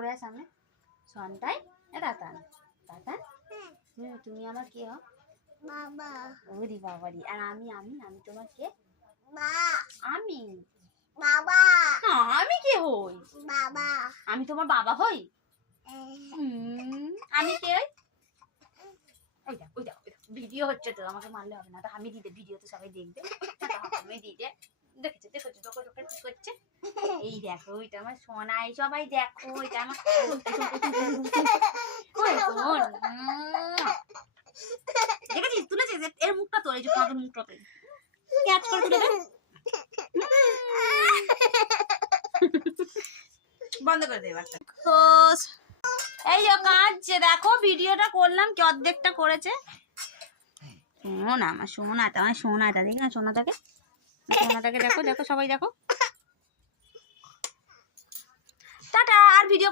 সরে আস সামনে। সন্তাই রাতান, রাতান তুমি আমার কে হও? বাবা। ওরে বাবারি। আর আমি আমি আমি তোমার কে? মা। আমি বাবা। না, আমি কে হই? বাবা। আমি তোমার বাবা হই? আমি কে হই? ওই দেখ ওই দেখ ভিডিও হচ্ছে তো, আমাকে মারলে হবে না। তো আমি দিতে ভিডিও তো সবাই দেখবে। আমি দিতে দেখেছো দেখেছো দেখো দেখো কি করছে। এই দেখো ওইটা আমার সোনাই, সবাই দেখো এটা আমার দেখেছিস তুলেছিস এর মুখটা তোর, এই যে পাঁচের মুখটা তোর ক্যাচ করে তুলে দে। বন্ধ করে দে এবারটা। এই যে কাঁদছে দেখো, ভিডিওটা করলাম কি অর্ধেকটা করেছে। শোনা আমার সোনাটা, আমার সোনাটা দেখি না, সোনাটাকে সোনাটাকে দেখো দেখো সবাই দেখো। টাটা। আর ভিডিও